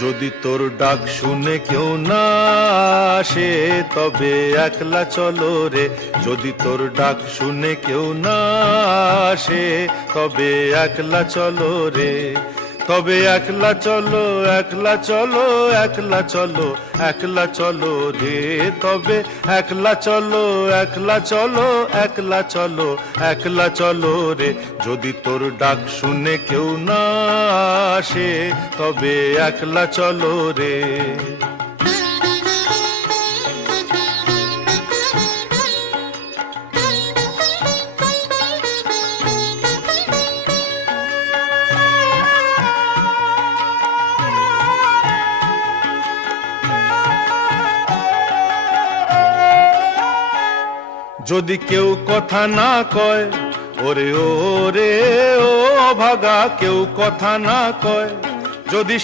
যদি তোর ডাক শুনে কেউ না আসে তবে একলা চলো রে। যদি তোর ডাক শুনে কেউ না আসে তবে একলা চলো রে। তবে একলা চলো, একলা চলো, একলা চলো, একলা চলো রে। তবে একলা চলো, একলা চলো, একলা চলো, একলা চলো রে। যদি তোর ডাক শুনে কেউ না আসে তবে একলা চলো রে। যদি কেউ কথা না কয়, ওরে ওরে ও ভাগা, কেউ কথা না কয়, যদি